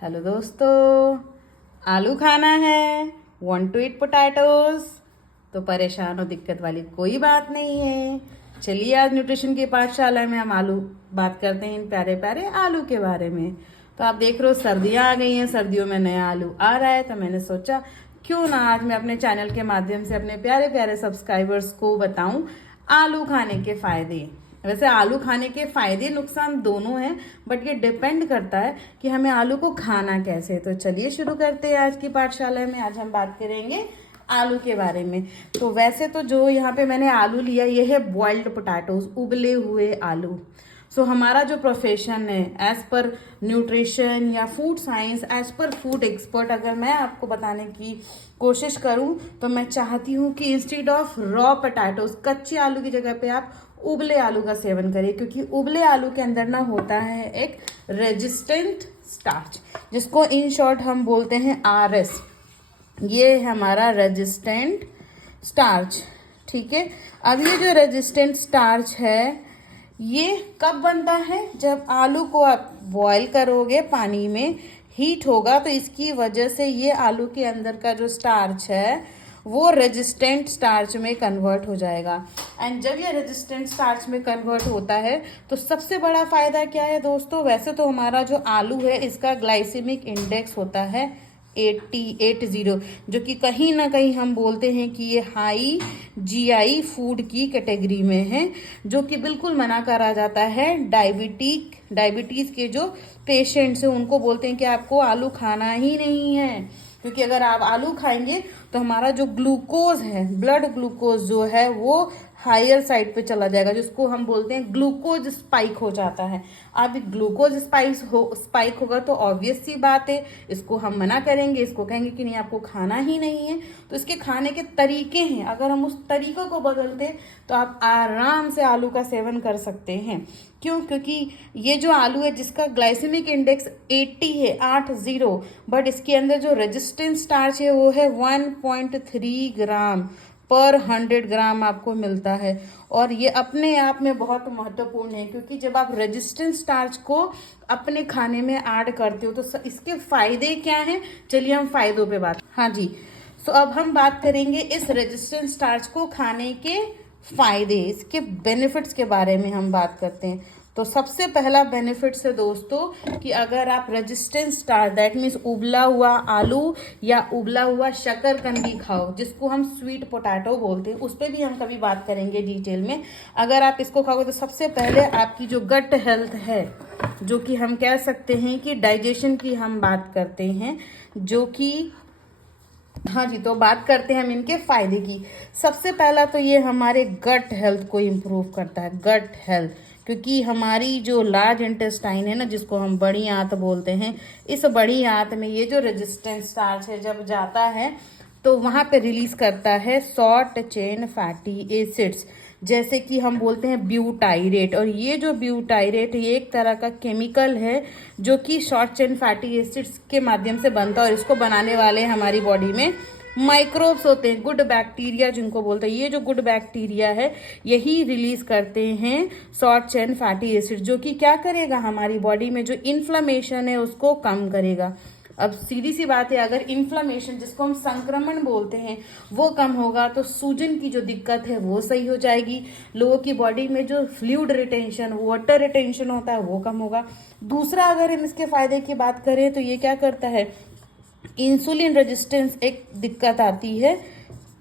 Hello दोस्तों, आलू खाना है। Want to eat potatoes? तो परेशान हो, दिक्कत वाली कोई बात नहीं है। चलिए आज न्यूट्रिशन की पाठशाला में हम आलू बात करते हैं, इन प्यारे प्यारे आलू के बारे में। तो आप देख रहे हो सर्दियाँ आ गई हैं, सर्दियों में नया आलू आ रहा है, तो मैंने सोचा क्यों ना आज मैं अपने चैनल के माध्यम से अपने प्यारे प्यारे सब्सक्राइबर्स को बताऊं आलू खाने के फायदे। वैसे आलू खाने के फायदे नुकसान दोनों हैं, बट ये डिपेंड करता है कि हमें आलू को खाना कैसे। तो चलिए शुरू करते हैं आज की पाठशाला में। आज हम बात करेंगे आलू के बारे में। तो वैसे तो जो यहाँ पे मैंने आलू लिया, ये है बॉइल्ड पोटैटोज, उबले हुए आलू। सो हमारा जो प्रोफेशन है, एज पर न्यूट्रिशन या food science, as per food expert, अगर मैं आपको बताने की कोशिश करूं तो मैं चाहती हूं कि इंस्टेड ऑफ रॉ पोटैटोज, कच्चे आलू की जगह पे आप उबले आलू का सेवन करें, क्योंकि उबले आलू के अंदर ना होता है एक रेजिस्टेंट स्टार्च, जिसको इन शॉर्ट हम बोलते हैं RS। ये है हमारा रेजिस्टेंट स्टार्च, ठीक है। अब ये जो रेजिस्टेंट स्टार्च है, ये कब बनता है? जब आलू को आप बॉईल करोगे, पानी में हीट होगा, तो इसकी वजह से ये आलू के अंदर का जो स्टार्च है वो रेजिस्टेंट स्टार्च में कन्वर्ट हो जाएगा। एंड जब ये रेजिस्टेंट स्टार्च में कन्वर्ट होता है तो सबसे बड़ा फायदा क्या है दोस्तों? वैसे तो हमारा जो आलू है, इसका ग्लाइसेमिक इंडेक्स होता है 80, जो कि कहीं ना कहीं हम बोलते हैं कि ये हाई GI फूड की कैटेगरी में है, जो कि बिल्कुल मना करा जाता है। डायबिटीज के जो पेशेंट्स हैं उनको बोलते हैं कि आपको आलू खाना ही नहीं है, क्योंकि अगर आप आलू खाएंगे तो हमारा जो ग्लूकोज है, ब्लड ग्लूकोज जो है, वो हायर साइड पे चला जाएगा, जिसको हम बोलते हैं ग्लूकोज स्पाइक हो जाता है। अब ग्लूकोज स्पाइक होगा तो ऑब्वियस सी बात है, इसको हम मना करेंगे, इसको कहेंगे कि नहीं, आपको खाना ही नहीं है। तो इसके खाने के तरीके हैं, अगर हम उस तरीकों को बदलते तो आप आराम से आलू का सेवन कर सकते हैं। क्यों? क्योंकि ये जो आलू है, जिसका ग्लाइसेमिक इंडेक्स 80 है, 80, बट इसके अंदर जो रेजिस्टेंट स्टार्च है वो है 1.3 ग्राम पर 100 ग्राम आपको मिलता है। और ये अपने आप में बहुत महत्वपूर्ण है, क्योंकि जब आप रेजिस्टेंट स्टार्च को अपने खाने में ऐड करते हो तो इसके फायदे क्या हैं? चलिए हम फायदों पे बात। हाँ जी, सो अब हम बात करेंगे इस रेजिस्टेंट स्टार्च को खाने के फायदे, इसके बेनिफिट्स के बारे में हम बात करते हैं। तो सबसे पहला बेनिफिट्स है दोस्तों कि अगर आप रेजिस्टेंट स्टार्च, दैट मीन्स उबला हुआ आलू या उबला हुआ शकरकंदी खाओ, जिसको हम स्वीट पोटैटो बोलते हैं, उस पर भी हम कभी बात करेंगे डिटेल में। अगर आप इसको खाओगे तो सबसे पहले आपकी जो गट हेल्थ है, जो कि हम कह सकते हैं कि डाइजेशन की हम बात करते हैं, जो कि हाँ जी, तो बात करते हैं हम इनके फायदे की। सबसे पहला तो ये हमारे गट हेल्थ को इम्प्रूव करता है, गट हेल्थ, क्योंकि हमारी जो लार्ज इंटेस्टाइन है ना, जिसको हम बड़ी आंत बोलते हैं, इस बड़ी आंत में ये जो रेजिस्टेंट स्टार्च है जब जाता है तो वहाँ पे रिलीज करता है शॉर्ट चेन फैटी एसिड्स, जैसे कि हम बोलते हैं ब्यूटाइरेट। और ये जो ब्यूटाइरेट, ये एक तरह का केमिकल है जो कि शॉर्ट चेन फैटी एसिड्स के माध्यम से बनता है, और इसको बनाने वाले हमारी बॉडी में माइक्रोब्स होते हैं, गुड बैक्टीरिया जिनको बोलते हैं। ये जो गुड बैक्टीरिया है, यही रिलीज करते हैं शॉर्ट चेन फैटी एसिड, जो कि क्या करेगा? हमारी बॉडी में जो इन्फ्लेमेशन है उसको कम करेगा। अब सीधी सी बात है, अगर इन्फ्लेमेशन, जिसको हम संक्रमण बोलते हैं, वो कम होगा तो सूजन की जो दिक्कत है वो सही हो जाएगी। लोगों की बॉडी में जो फ्लूइड रिटेंशन, वाटर रिटेंशन होता है, वो कम होगा। दूसरा, अगर हम इसके फायदे की बात करें तो ये क्या करता है? इंसुलिन रेजिस्टेंस एक दिक्कत आती है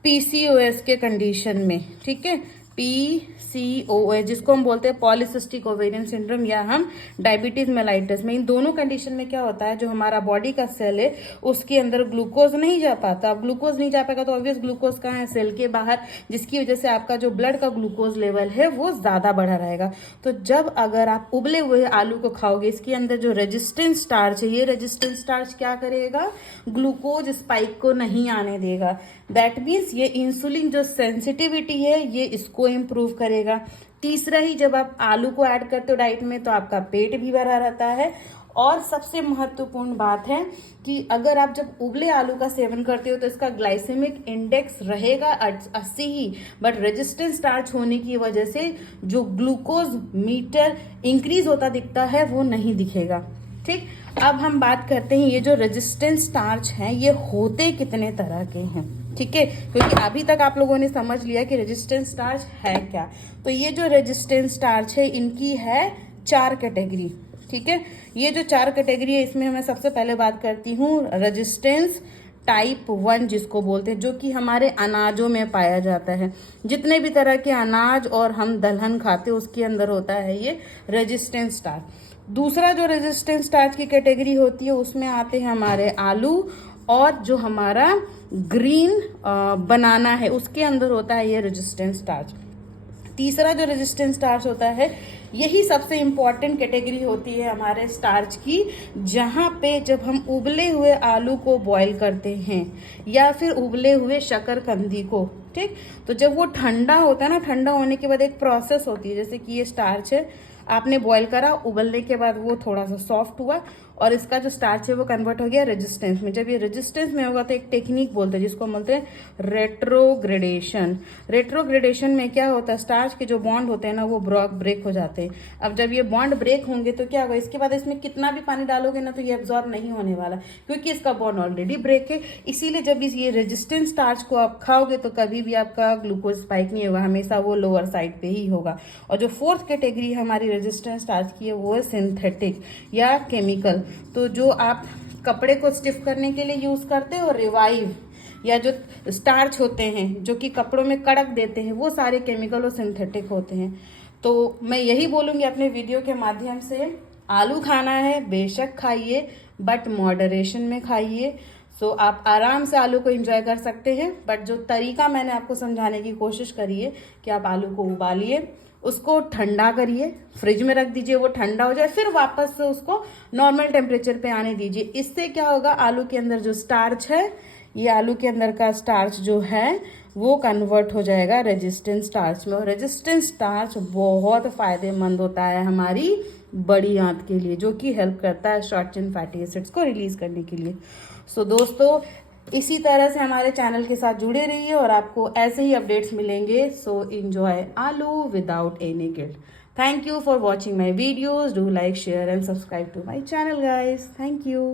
PCOS के कंडीशन में, ठीक है। PCOS, जिसको हम बोलते हैं पॉलीसिस्टिक ओवेरियन सिंड्रोम, या हम डायबिटीज मेलाइटस में। इन दोनों कंडीशन में क्या होता है, जो हमारा बॉडी का सेल है उसके अंदर ग्लूकोज नहीं जा पाता। अब ग्लूकोज नहीं जा पाएगा तो ऑब्वियस ग्लूकोज कहाँ है? सेल के बाहर, जिसकी वजह से आपका जो ब्लड का ग्लूकोज लेवल है वो ज्यादा बढ़ा रहेगा। तो जब अगर आप उबले हुए आलू को खाओगे, इसके अंदर जो रेजिस्टेंट स्टार्च है, ये रेजिस्टेंट स्टार्च क्या करेगा? ग्लूकोज स्पाइक को नहीं आने देगा। दैट मीन्स ये इंसुलिन जो सेंसिटिविटी है, ये इसको इम्प्रूव करेगा। तीसरा ही, जब आप आलू को ऐड करते हो डाइट में तो आपका पेट भी भरा रहता है। और सबसे महत्वपूर्ण बात है कि अगर आप जब उबले आलू का सेवन करते हो तो इसका ग्लाइसेमिक इंडेक्स रहेगा 80 ही, बट रेजिस्टेंट स्टार्च होने की वजह से जो ग्लूकोज मीटर इंक्रीज होता दिखता है वो नहीं दिखेगा, ठीक। अब हम बात करते हैं ये जो रेजिस्टेंस स्टार्च हैं ये होते कितने तरह के हैं, ठीक है, क्योंकि अभी तक आप लोगों ने समझ लिया कि रेजिस्टेंस स्टार्च है क्या। तो ये जो रेजिस्टेंस स्टार्च है इनकी है 4 कैटेगरी, ठीक है। ये जो 4 कैटेगरी है इसमें मैं सबसे पहले बात करती हूँ रेजिस्टेंस टाइप 1 जिसको बोलते हैं, जो कि हमारे अनाजों में पाया जाता है। जितने भी तरह के अनाज और हम दलहन खाते हैं उसके अंदर होता है ये रेजिस्टेंस स्टार्च। दूसरा जो रेजिस्टेंस स्टार्च की कैटेगरी होती है उसमें आते हैं हमारे आलू, और जो हमारा ग्रीन बनाना है उसके अंदर होता है ये रेजिस्टेंस स्टार्च। तीसरा जो रेजिस्टेंस स्टार्च होता है यही सबसे इम्पॉर्टेंट कैटेगरी होती है हमारे स्टार्च की, जहाँ पे जब हम उबले हुए आलू को बॉईल करते हैं या फिर उबले हुए शकरकंदी को, ठीक, तो जब वो ठंडा होता है ना, ठंडा होने के बाद एक प्रोसेस होती है, जैसे कि ये स्टार्च है, आपने बॉईल करा, उबलने के बाद वो थोड़ा सा सॉफ्ट हुआ और इसका जो स्टार्च है वो कन्वर्ट हो गया रेजिस्टेंस में। जब ये रेजिस्टेंस में होगा तो एक टेक्निक बोलते हैं जिसको बोलते हैं रेट्रोग्रेडेशन। रेट्रोग्रेडेशन में क्या होता है, स्टार्च के जो बॉन्ड होते हैं ना वो ब्रेक हो जाते हैं। अब जब ये बॉन्ड ब्रेक होंगे तो क्या होगा, इसके बाद इसमें कितना भी पानी डालोगे ना तो ये एब्जॉर्ब नहीं होने वाला, क्योंकि इसका बॉन्ड ऑलरेडी ब्रेक है। इसीलिए जब ये रेजिस्टेंस स्टार्च को आप खाओगे तो कभी भी आपका ग्लूकोज स्पाइक नहीं होगा, हमेशा वो लोअर साइड पे ही होगा। और जो फोर्थ कैटेगरी हमारी रेजिस्टेंस स्टार्च की है वो है सिंथेटिक या केमिकल। तो जो आप कपड़े को स्टिफ करने के लिए यूज करते हो, रिवाइव या जो स्टार्च होते हैं जो कि कपड़ों में कड़क देते हैं, वो सारे केमिकल और सिंथेटिक होते हैं। तो मैं यही बोलूँगी अपने वीडियो के माध्यम से, आलू खाना है बेशक खाइए बट मॉडरेशन में खाइए। सो आप आराम से आलू को एंजॉय कर सकते हैं, बट जो तरीका मैंने आपको समझाने की कोशिश करी है कि आप आलू को उबालिए, उसको ठंडा करिए, फ्रिज में रख दीजिए, वो ठंडा हो जाए, फिर वापस से उसको नॉर्मल टेम्परेचर पे आने दीजिए। इससे क्या होगा, आलू के अंदर जो स्टार्च है, ये आलू के अंदर का स्टार्च जो है वो कन्वर्ट हो जाएगा रेजिस्टेंस स्टार्च में। और रेजिस्टेंस स्टार्च बहुत फायदेमंद होता है हमारी बड़ी आंत के लिए, जो कि हेल्प करता है शॉर्ट चेन फैटी एसिड्स को रिलीज करने के लिए। सो दोस्तों, इसी तरह से हमारे चैनल के साथ जुड़े रहिए और आपको ऐसे ही अपडेट्स मिलेंगे। सो एंजॉय आलू without any guilt. Thank you for watching my videos. Do like, share and subscribe to my channel guys. Thank you.